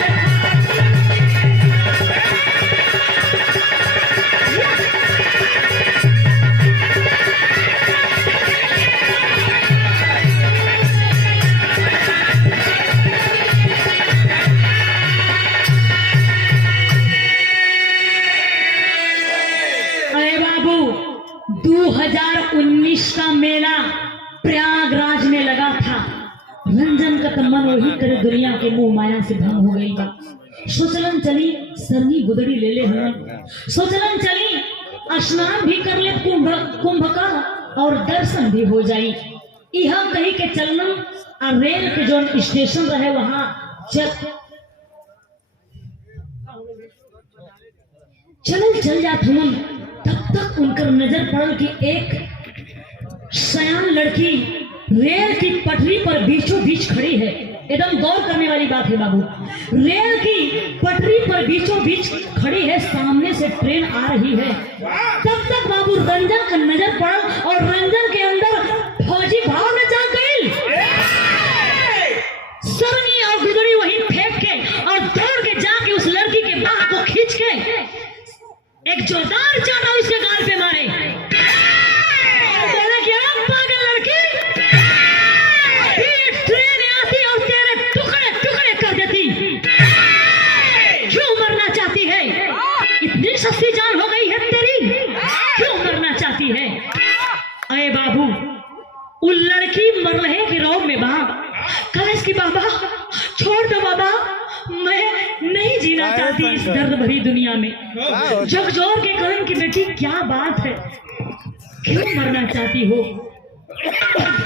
अरे बाबू 2019 का मेला प्रयागराज में लगा था। रंजन का मन वही करे दुनिया के मोह माया से भंग हो गई बा। सोचलन चली सरनी गुदड़ी ले ले हम, सोचलन चली स्नान भी कर ले कुंभ का और दर्शन भी हो जाई। यह कही के चलना और रेल के जो स्टेशन रहे वहां चल जात हम, तब तक उनकर नजर पड़ल कि एक सयान लड़की रेल की पटरी पर बीचों बीच खड़ी है। एकदम गौर करने वाली बात है बाबू, रेल की पटरी पर बीचों बीच खड़ी है, सामने से ट्रेन आ रही है। तब तक बाबू रंजन का नजर पड़ा और रंजन के अंदर फौजी भाव में जा गई। सरनी और गुदड़ी वहीं फेंक के और दौड़ के जाके उस लड़की के बाह को खींच के एक जोरदार चाटा उसके गाल पे मारे। बोला क्या पागल लड़की, ट्रेन आती और तेरे टुकड़े टुकड़े कर देती, क्यों मरना चाहती है? इतनी सस्ती जान हो गई है तेरी, क्यों मरना चाहती है? अरे बाबू वो लड़की मर रहे की रौब में बाप कलश की बाबा छोड़ दो बाबा, मैं नहीं जीना चाहती इस दर्द भरी दुनिया में। झकझोर के कहन की बेटी क्या बात है, क्यों मरना चाहती हो?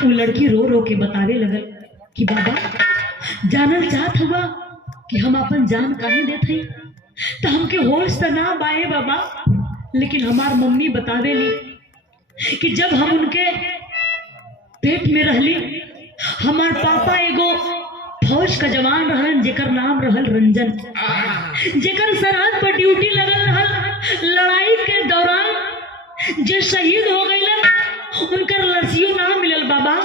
वो लड़की रो रो के बताने लगल कि बाबा जानल चाहत हुआ कि हम अपन जान काहे देते हैं, तो हमके होश तो ना बाए बाबा, लेकिन हमार मम्मी बतावे ली कि जब हम उनके पेट में रहली, हमार पापा एगो फौज का जवान रहन जेकर नाम रहल रंजन, जेकर सरहद पर ड्यूटी लगल रहल। लड़ाई के दौरान जो शहीद हो गईलन उनकर लड़सियों ना मिलल बाबा।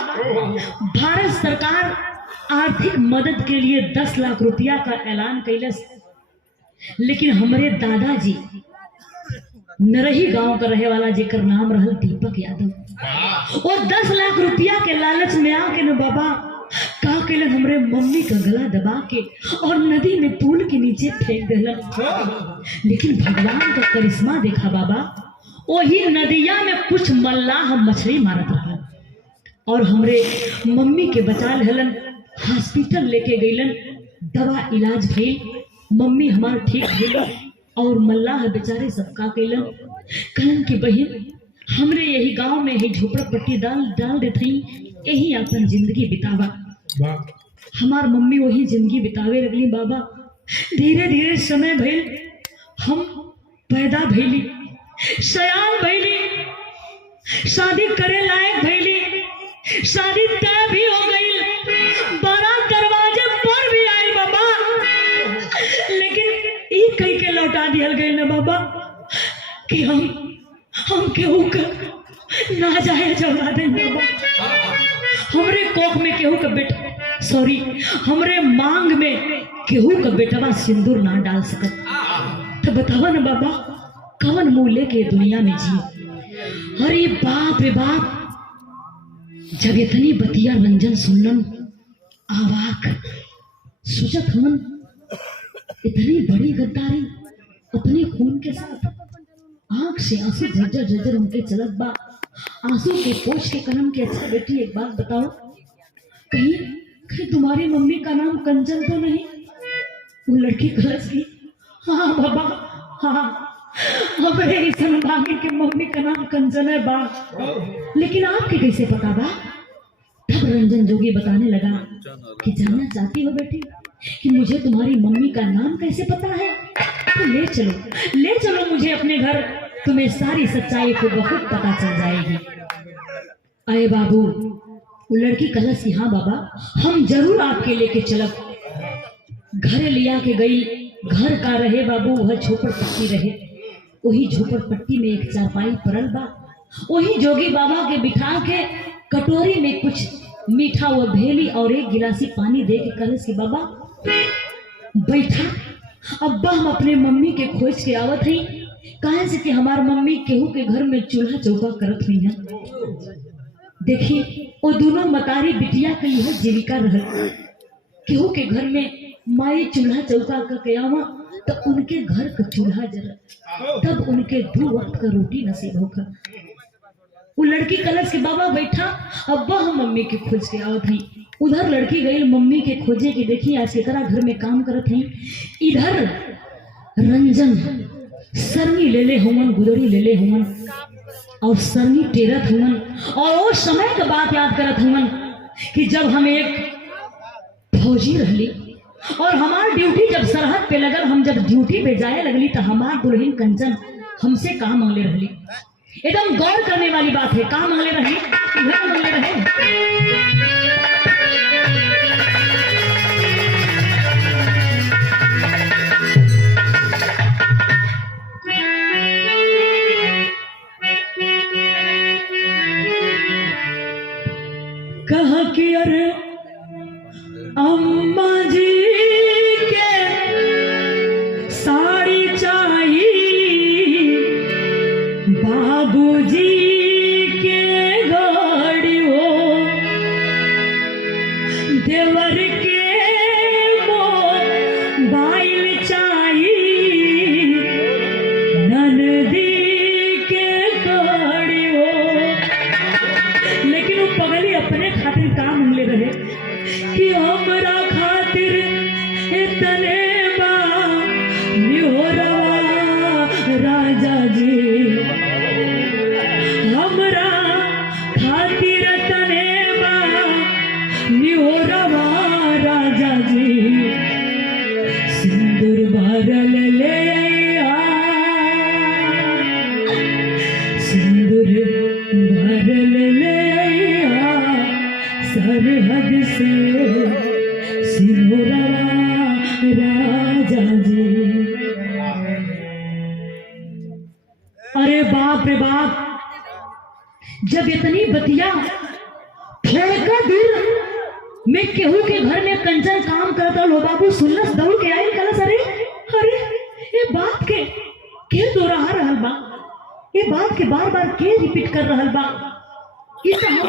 भारत सरकार आर्थिक मदद के लिए 10 लाख रुपया का ऐलान कैलस, लेकिन हमारे दादाजी नरही गांव का रहे वाला जेकर नाम रहल दीपक यादव, और 10 लाख रुपया के लालच में आके न बाबा का केलन हमरे मम्मी का गला दबा के और नदी में पुल के नीचे फेंक देलन। लेकिन भगवान का करिश्मा देखा बाबा, वही नदिया में कुछ मल्लाह मछली मारत रहलन और हमरे मम्मी के बचा लेलन, हॉस्पिटल लेके गईलन, दवा इलाज भइल, मम्मी हमार ठीक भइल और मल्लाह बेचारे सबका कैलन। कहन की बहन हमरे यही गांव में ही झोपड़पट्टी डाल देते, यही अपन जिंदगी बितावा। हमार मम्मी वही जिंदगी बितावे लगली बाबा। धीरे धीरे समय भइल, हम पैदा भैली, सयान भैली, शादी करे लायक भैली, शादी तय भी हो गई, बारात दरवाजे पर भी आई बाबा, लेकिन ई कही के लौटा दिया गई ना बाबा कि हम केहू का ना जाए जवा दे बाबा। हमरे कोख में केहू का बेटा, सॉरी, हमरे मांग में केहू का बेटवा सिंदूर ना डाल सकत। तो बतावा ना बाबा, कवन मुंह लेके दुनिया में जी। अरे बाप रे बाप, जब इतनी बतिया रंजन सुनलन आवाक सोचत हमन इतनी बड़ी गद्दारी अपने खून के साथ, आंख से आंसू झरझर झरझर उनके चलत बा, आंसू के पोछ के कलम के। अच्छा बेटी एक बात बताओ, कहीं कहीं तुम्हारी मम्मी का नाम कंचन तो नहीं? वो लड़की कलश की, हाँ बाबा हाँ, हमारे ऐसा भागे कि मम्मी का नाम कंचन है बा, लेकिन आपके कैसे पता बा? तब रंजन जोगी बताने लगा कि जानना चाहती हो बेटी कि मुझे तुम्हारी मम्मी का नाम कैसे पता है? तो ले चलो मुझे अपने घर, तुम्हें सारी सच्चाई को बहुत पता चल जाएगी। अरे बाबू, वो लड़की कलश की, हाँ बाबा हम जरूर आपके लेके चलब। घर लिया के गई, घर का रहे बाबू, वह झोपड़पट्टी रहे, वही झोपड़पट्टी में एक चारपाई पड़ल बा, वही जोगी बाबा के बिठा के कटोरी में कुछ मीठा व भेली और एक गिलासी पानी दे के कलश की, बाबा बैठा, अब्बा हम अपने मम्मी के खोज के आवत हई, कहे से कि हमार मम्मी केहू के घर में चूल्हा चौका करत हुई है। देखिए वो दोनों मतारी बिटिया के यह जीविका रह, केहू के घर में माई चूल्हा चौका करके आवा तो उनके घर का चूल्हा जरा, तब उनके 2 वक्त का रोटी नसीब होगा। वो लड़की कलश के, बाबा बैठा, अब्बा हम मम्मी के खोज के आवत हई। उधर लड़की गई मम्मी के खोजे की, देखिए आज केकरा घर में काम करत हई। इधर रंजन सरनी ले ले हुमन, गुदड़ी ले ले हुमन और सरनी टेरत हुमन, और वो समय का बात याद करत हुमन कि जब हम एक फौजी रहली और हमार ड्यूटी जब सरहद पे लगल, हम जब ड्यूटी पे जाए लगली तो हमार दुल्हन कंचन हमसे कहा मांगले रहली। एकदम गौर करने वाली बात है, कहा मांगले रही, घर मांगले रहे। कहा कि अरे अम्मा जी के साड़ी चाहिए, बाबूजी के गाड़ी हो, देवर के मोबाइल चाहिए, ननदी के गाड़ी हो। लेकिन वो पगली अपने खातिर काम मिले रहे कि हमरा खातिर इतने बा निहोरवा राजा जी, हमरा खातिर इतने बा निहोरवा राजा जी, सिंदूर भरल ले आ, सिंदूर भरल ले आ, सरहद से सिंदूरवा राजा जी। अरे बाप रे बाप, जब इतनी बतिया थोड़ा दूर में केहू के घर में कंचन काम करता लो बाबू सुनलस, दौड़ के आई कलस। अरे अरे ये बात के दोहरा रहल बा, ये बात के बार बार के रिपीट कर रहल बा। इस हम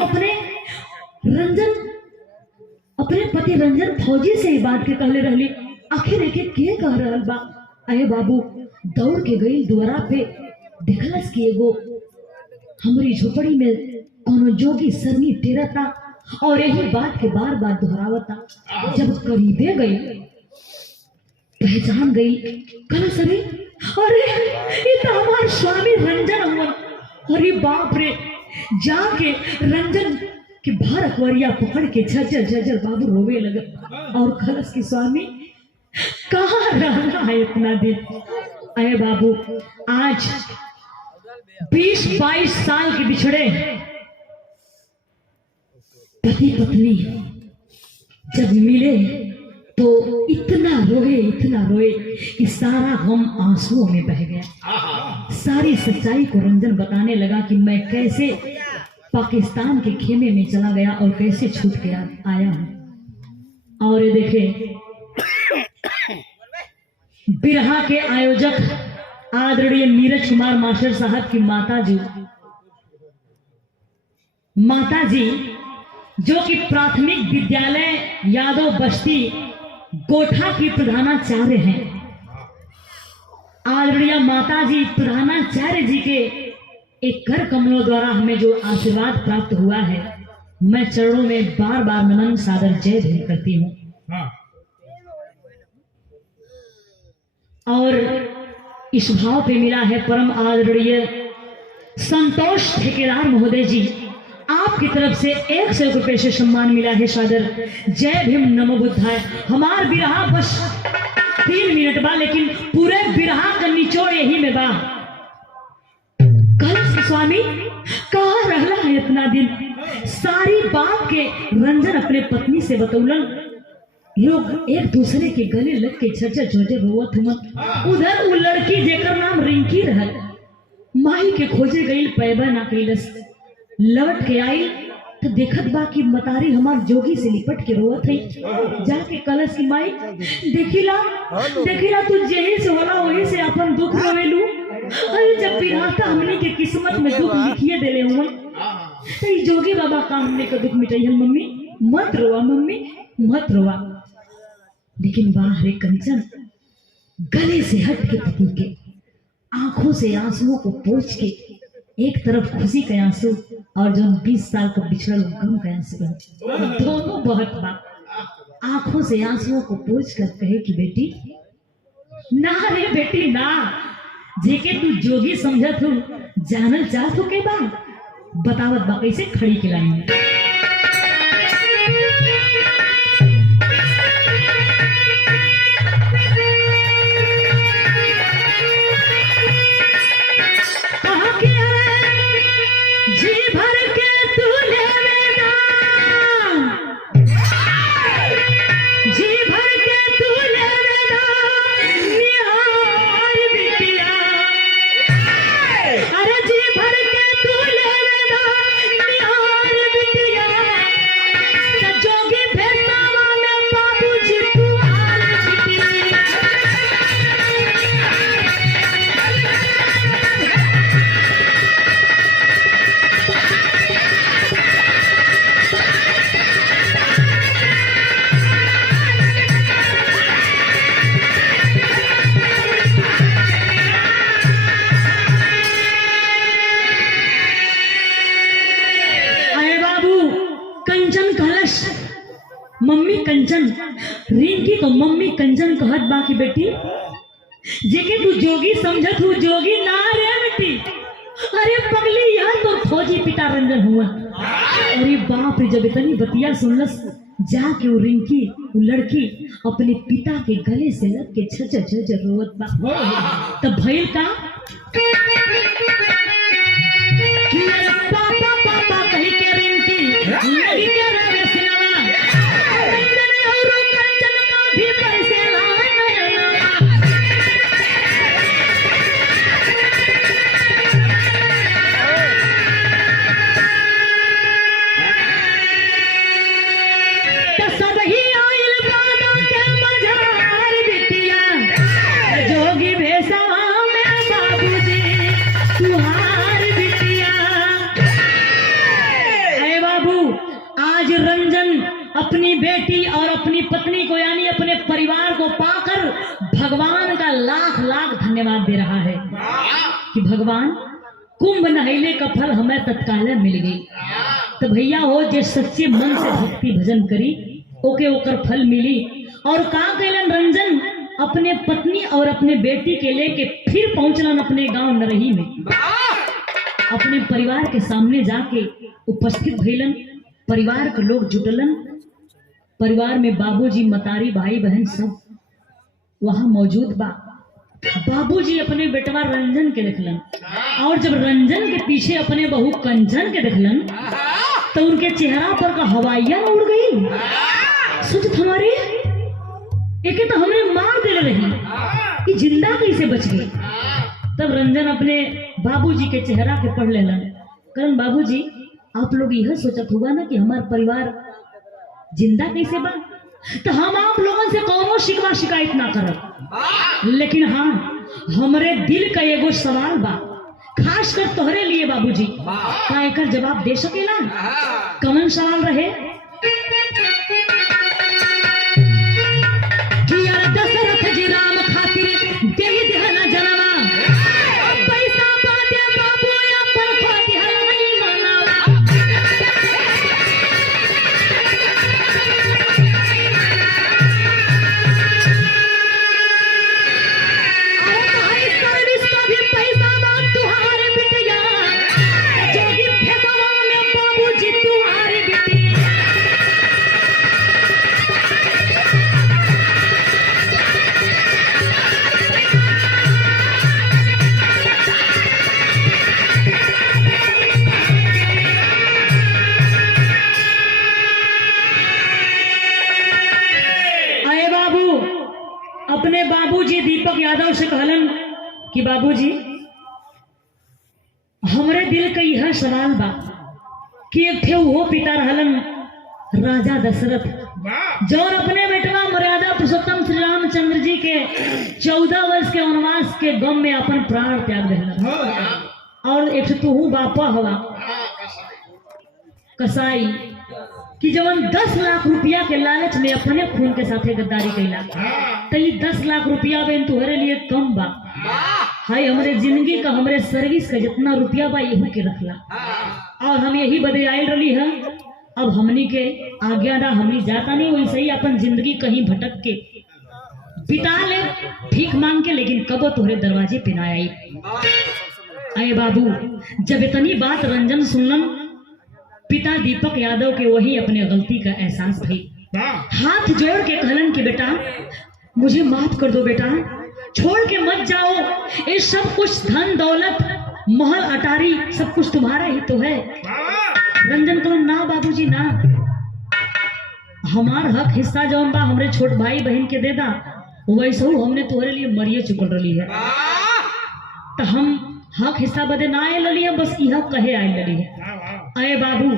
अपने पति रंजन फौजी से ही बात के कहले रहली, आखिर एक के कह रहल बा। अरे बाबू दौड़ के गई द्वारा पे, देखलस कि एगो हमारी झोपड़ी में कोनो जोगी सरनी टेरता और यही बात के बार बार दोहरावता। जब करीबे गई पहचान गई, कहला सरे अरे ये तो हमारे स्वामी रंजन हुआ। अरे बाप रे, जाके रंजन के भारत वरिया पकड़ के झरझर झरझर बाबू रोवे लगा और खलस के स्वामी कहाँ रहना है इतना दिन, अरे बाबू, आज 20-22 साल के बिछड़े पति पत्नी जब मिले तो इतना रोए कि सारा गम आंसुओं में बह गया। सारी सच्चाई को रंजन बताने लगा कि मैं कैसे पाकिस्तान के खेमे में चला गया और कैसे छूट के आया हूं। और ये देखे, बिरहा के आयोजक आदरणीय नीरज कुमार मास्टर साहब की माता जी जो कि प्राथमिक विद्यालय यादव बस्ती गोठा की प्रधानाचार्य हैं। आदरणीय माता जी प्रधानाचार्य जी के एक कर कमलों द्वारा हमें जो आशीर्वाद प्राप्त हुआ है, मैं चरणों में बार बार नमन सादर जय भीम करती हूँ। और इस भाव पे मिला है परम आदरणीय संतोष ठेकेदार महोदय जी, आपकी तरफ से 100 रुपए से सम्मान मिला है सादर जय भीम नमो बुद्धाय। हमार बिरहा बस 3 मिनट बा, लेकिन पूरे बिरहा का निचोड़ यही में बा। कल स्वामी कहाँ रहला है इतना दिन, सारी बात के रंजन अपने पत्नी से बतौलन। लोग एक दूसरे के गले लग के झरझर रोवत हुआ। उधर वो लड़की जेकर नाम रिंकी रहल, माई के खोजे गई पैबा ना कैलस, लौट के आई तो देखत बा कि मतारी हमार जोगी से लिपट के रोवत है। जाके कलश की माई देखिला तू जेही से होला वही से अपन दुख रोवेलू। अरे जब विधाता हमने के किस्मत में दुख लिखिए देले हुआ तो जोगी बाबा का हमने का दुख मिटाई। मम्मी मत रोवा, मम्मी मत रोवा। लेकिन वाह रे कंचन, गले से हट के पति के आंखों से आंसुओं को पोंछ के एक तरफ खुशी के आंसू और जो 20 साल का बिछड़ल गम का आंसू, दोनों बहुत बात आंखों से आंसुओं को पोंछ कर कहे कि बेटी ना रे बेटी ना, जेके तू जोगी समझत हो जानल चाहत हो के बा बतावत बा कैसे खड़ी के लाइन में। मम्मी कंचन रिंकी को मम्मी कंचन कहत बा कि बेटी जेके तू जोगी समझत हूँ जोगी ना रे बेटी। अरे पगली यार तो फौजी पिता रंजन हुआ। अरे बाप रे, जब इतनी बतिया सुनलस जाके वो रिंकी वो लड़की अपने पिता के गले से लग के झझर रोवत बा। तब भइल का पापा पापा कही के रिंकी लगी के रोवे सिनवा और कंचन का भी पैसे लाए तो सब ही आइल बाबा के मजार बिटिया जोगी भेसवा में बाबूजी तुहार बिटिया। अरे बाबू, आज रंजन अपनी बेटी और अपनी पत्नी को यानी अपने परिवार को पाकर भगवान का लाख लाख धन्यवाद दे रहा है कि भगवान कुंभ नहैले का फल हमें तत्काल मिल गई। तो भैया हो जे सच्चे मन से भक्ति भजन करी ओके ओकर फल मिली। और का कैलन रंजन अपने पत्नी और अपने बेटी के लेके फिर पहुंचलन अपने गांव नरही में। अपने परिवार के सामने जाके उपस्थित भइलन, परिवार के लोग जुटलन। परिवार में बाबूजी मतारी भाई बहन सब वहां मौजूद बा। बाबूजी अपने बेटवा रंजन के देखलन, और जब रंजन के पीछे अपने बहू कंचन के देखलन तो उनके चेहरा पर का हवाइयां उड़ गई। सोचत हमारे एके तो हमने मार दे रही, ये जिंदा कैसे बच गई। तब रंजन अपने बाबूजी के चेहरा के पढ़ लेलन, कारण बाबूजी आप लोग यह सोचत होगा ना कि हमार परिवार जिंदा कैसे बा, तो हम आप लोगों से कौनो शिकवा शिकायत ना करब, लेकिन हाँ हमरे दिल का एगो सवाल बा, खास कर तोहरे लिए बाबूजी, का एकर जवाब दे सकेला? कौन सवाल रहे? कि यार दशरथ जी राम खातिर देहि दिहला जनवा, पैसा बाटे बाबू या परखो दिहला नहीं मनावा। अरे भाई सर्विस का भी पैसा बात तुम्हारे बिटिया, जोगी फेसवा में बाबूजी तुम्हारी बिटिया। अरे बाबू अपने बाबूजी दीपक यादव से कहलन कि बाबूजी हमरे दिल का यह सवाल बा कि एक थे वो पिता रहलन राजा दशरथ, जो अपने बेटवा मर्यादा पुरुषोत्तम श्री रामचंद्र जी के 14 वर्ष के वनवास के गम में अपन प्राण त्याग दिलन, और एक तो हूँ बापा हवा कसाई कि जवन 10 लाख रुपया के लालच में अपने खून के साथे गद्दारी कैला, तो ये 10 लाख रुपया बेन तुम्हारे लिए कम बा। हाय हमारे जिंदगी का हमारे सर्विस का जितना रुपया बा यही के रखला, और हम यही बदे आयल रही है। अब हमनी के आज्ञा दा, हमनी जाता नहीं वैसे ही अपन जिंदगी कहीं भटक के बिता ले भीख मांग के, लेकिन कब तुम्हारे दरवाजे पे ना आई। अरे बाबू जब इतनी बात रंजन सुनलन, पिता दीपक यादव के वही अपने गलती का एहसास भई, हाथ जोड़ के कहलन कि बेटा मुझे माफ कर दो बेटा, छोड़ के मत जाओ, ये सब कुछ धन दौलत महल अटारी सब कुछ तुम्हारा ही तो है। रंजन कहलन ना बाबूजी ना, हमार हक हिस्सा जौन बा हमरे छोट भाई बहन के दे दा, वैसे हमने तुम्हारे लिए मरिए चुकल रही है, तो हम हक हिस्सा बदे ना आए लली है, बस यह कहे आए लली है। अरे बाबू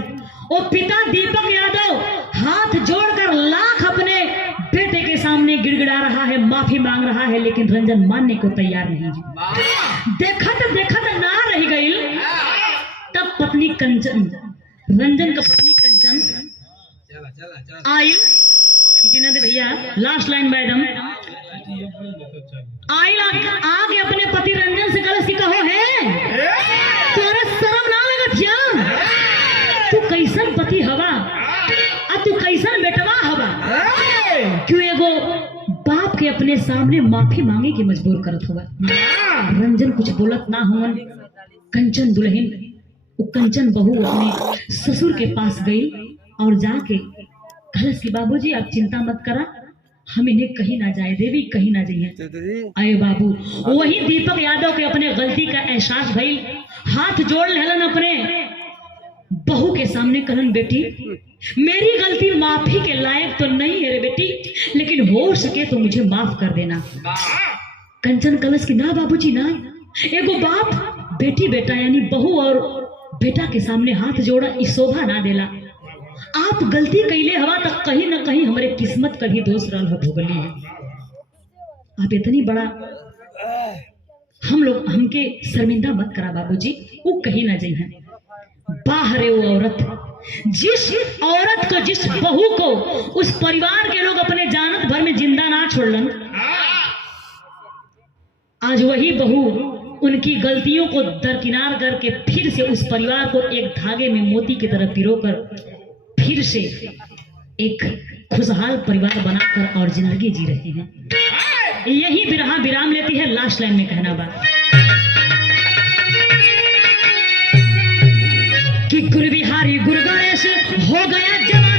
ओ पिता दीपक यादव हाथ जोड़कर लाख अपने बेटे के सामने गिड़गिड़ा रहा है, माफी मांग रहा है, लेकिन रंजन मानने को तैयार नहीं है। देखत ना रह गई, तब पत्नी कंचन, रंजन का पत्नी कंचन आई, दे भैया लास्ट लाइन मैडम आई, आगे अपने पति रंजन से कलश की कहो है तोरा शर्म ना लगत क्या? तू कैसन पति हवा, तू कैसन बेटवा हवा, क्यों एगो बाप के अपने सामने माफी मांगे के मजबूर करत हुआ। रंजन कुछ बोलत ना हुआ। कंचन दुल्हन, वो कंचन बहू अपने ससुर के पास गई और जाके कलश की बाबूजी आप चिंता मत करा, हम इन्हें कहीं ना जाए देवी, कहीं ना जाइए। आए बाबू वही दीपक यादव के अपने गलती का एहसास भइल, हाथ जोड़ लेलन अपने बहू के सामने, कहलन बेटी मेरी गलती माफी के लायक तो नहीं है रे बेटी, लेकिन हो सके तो मुझे माफ कर देना। कंचन कलश की ना बाबूजी ना, एगो बाप बेटी बेटा यानी बहू और बेटा के सामने हाथ जोड़ा इस शोभा ना देला। आप गलती कैले हवा तक कहीं ना कहीं हमारे किस्मत का भी दोष रहा भोगली है। आप इतनी बड़ा हम लोग हमके शर्मिंदा मत करा बाबूजी, वो कहीं ना जाइए। बाहर है वो औरत, जिस औरत को, जिस बहू को उस परिवार के लोग अपने जानत भर में जिंदा ना छोड़लन, आज वही बहू उनकी गलतियों को दरकिनार करके फिर से उस परिवार को एक धागे में मोती की तरह पिरोकर फिर से एक खुशहाल परिवार बनाकर और जिंदगी जी रहे हैं। यही बिरहा विराम लेती है। लास्ट लाइन में कहना बात कि गुरु बिहारी गुरु गणेश हो गया जवान।